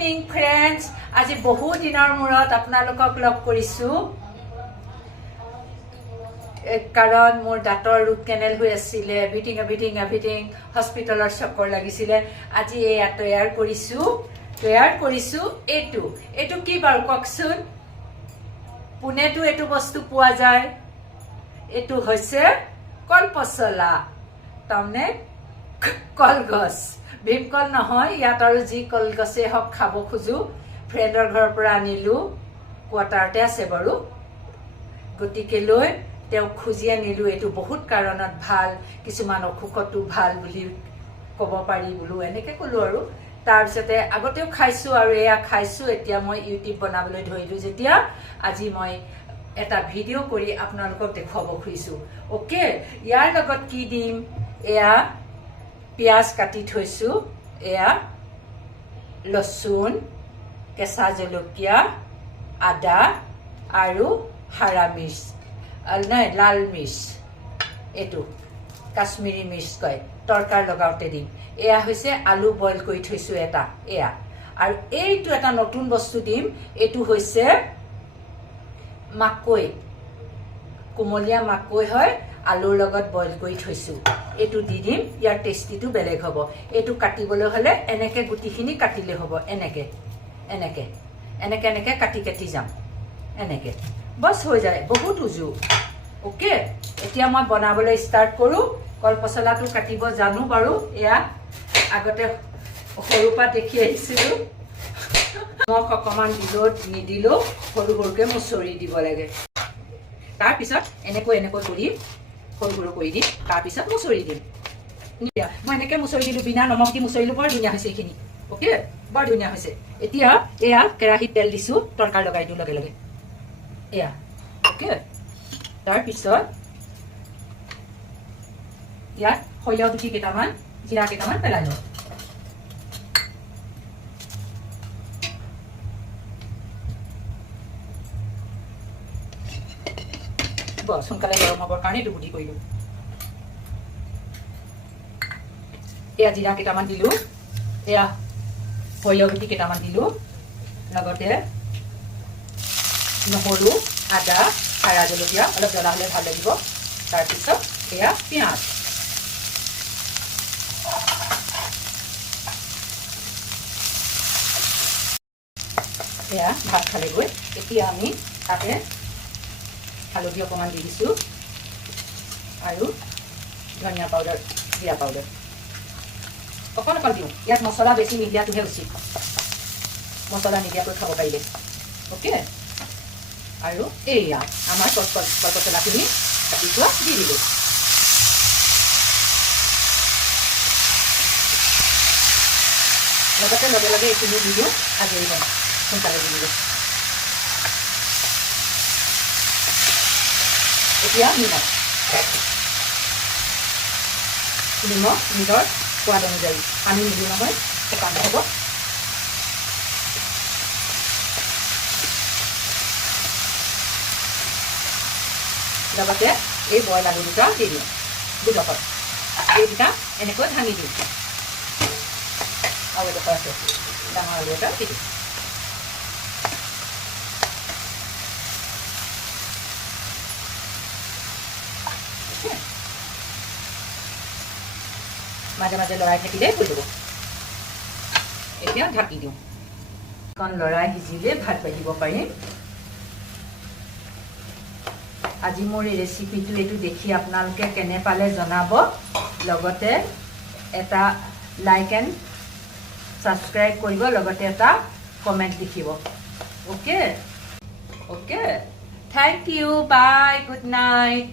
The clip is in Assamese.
ইভিনিং ফ্ৰেণ্ডছ আজি বহু দিনৰ মূৰত আপোনালোকক লগ কৰিছোঁ কাৰণ মোৰ দাঁতৰ ৰুট কেনেল হৈ আছিলে এভৰিথিং হস্পিটেলত চক্কৰ লাগিছিলে আজি এয়া তৈয়াৰ কৰিছোঁ এইটো কি বাৰু কওকচোন পুনেটো এইটো বস্তু পোৱা যায় এইটো হৈছে কলপচলা তাৰমানে কলগছ ভীমকল নহয় ইয়াত আৰু যি কলগছে হওক খাব খোজো ফ্ৰেণ্ডৰ ঘৰৰ পৰা আনিলো কোৱাৰ্টাৰতে আছে বাৰু গতিকে লৈ তেওঁ খুজি আনিলো এইটো বহুত কাৰণত ভাল কিছুমান অসুখতো ভাল বুলি ক'ব পাৰি বোলো এনেকৈ ক'লো আৰু তাৰপিছতে আগতেও খাইছোঁ আৰু এয়া খাইছোঁ এতিয়া মই ইউটিউব বনাবলৈ ধৰিলোঁ যেতিয়া আজি মই এটা ভিডিঅ' কৰি আপোনালোকক দেখুৱাব খুজিছোঁ অ'কে ইয়াৰ লগত কি দিম এয়া পিঁয়াজ কাটি থৈছোঁ এয়া লচুন কেঁচা জলকীয়া আদা আৰু হাৰা মিৰ্চ নাই লাল মিৰ্চ এইটো কাশ্মীৰী মিৰ্চ কয় তৰকাৰ লগাওঁতে দিম এয়া হৈছে আলু বইল কৰি থৈছোঁ এটা এয়া আৰু এইটো এটা নতুন বস্তু দিম এইটো হৈছে মাকৈ কোমলীয়া মাকৈ হয় আলুৰ লগত বইল কৰি থৈছোঁ এইটো দি দিম ইয়াৰ টেষ্টিটো বেলেগ হ'ব এইটো কাটিবলৈ হ'লে এনেকৈ গুটিখিনি কাটিলে হ'ব এনেকৈ কাটি যাম এনেকৈ বছ হৈ যায় বহুত উজু অ'কে এতিয়া মই বনাবলৈ ষ্টাৰ্ট কৰোঁ কলপচলাটো কাটিব জানো বাৰু এয়া আগতে সৰুৰ পৰা দেখি আহিছিলোঁ মই অকণমান নিদিলেও সৰুকৈ মুচৰি দিব লাগে তাৰপিছত এনেকৈ কৰি সৰু কৰি দিম তাৰপিছত মুচৰি দিম মই এনেকৈ মুচৰি দিলোঁ বিনা নমক দি মুচৰিলোঁ বৰ ধুনীয়া হৈছে এইখিনি অ'কে বৰ ধুনীয়া হৈছে এতিয়া এয়া কেৰাহীত তেল দিছোঁ তৰকাৰ লগাই দিওঁ লগে লগে এয়া অ'কে তাৰপিছত ইয়াত সৰিয়হ গুটি কেইটামান জিৰা কেইটামান পেলাই লওঁ বছ সোনকালে গৰম হ'বৰ কাৰণে এইটো গুটি কৰিলোঁ এয়া জিৰা কেইটামান দিলোঁ এয়া সৰিয়হ গুটি কেইটামান দিলোঁ লগতে নহৰু আদা হাৰা জলকীয়া অলপ জ্বলা হ'লে ভাল লাগিব তাৰপিছত এয়া পিঁয়াজ এয়া ভাত খালেগৈ এতিয়া আমি তাতে হালধি অকণমান দি দিছোঁ আৰু ধনিয়া পাউডাৰ জিৰা পাউডাৰ অকণ দিওঁ ইয়াত মছলা বেছি নিদিয়াটোহে উচিত মছলা নিদিয়াকৈ খাব পাৰিলে অ'কে আৰু এয়া আমাৰ কলপচলাখিনি কাটি থোৱা দি দিলোঁ লগতে লগে লগে এইখিনি দি দিওঁ আজৰি বনাওঁ সোনকালে দি দিলোঁ এতিয়া নিমখ নিজৰ সোৱাদ অনুযায়ী পানী নিদিওঁ নহয় শুকান হ'ব লগতে এই বইল আলু দুটা দি দিওঁ দুডোখৰ এইকেইটা এনেকৈ ভাঙি দিওঁ আৰু এডোখৰ আছে ডাঙৰ আলু এটা দি দিওঁ মাজে মাজে লৰাই থাকিলে হৈ যাব এতিয়া ঢাকি দিওঁ অকণ লৰাই সিজিলে ভাত বাঢ়িব পাৰিম আজি মোৰ এই ৰেচিপিটো এইটো দেখি আপোনালোকে কেনে পালে জনাব লগতে এটা লাইক এণ্ড ছাবস্ক্ৰাইব কৰিব লগতে এটা কমেণ্ট লিখিব okay thank you bye good night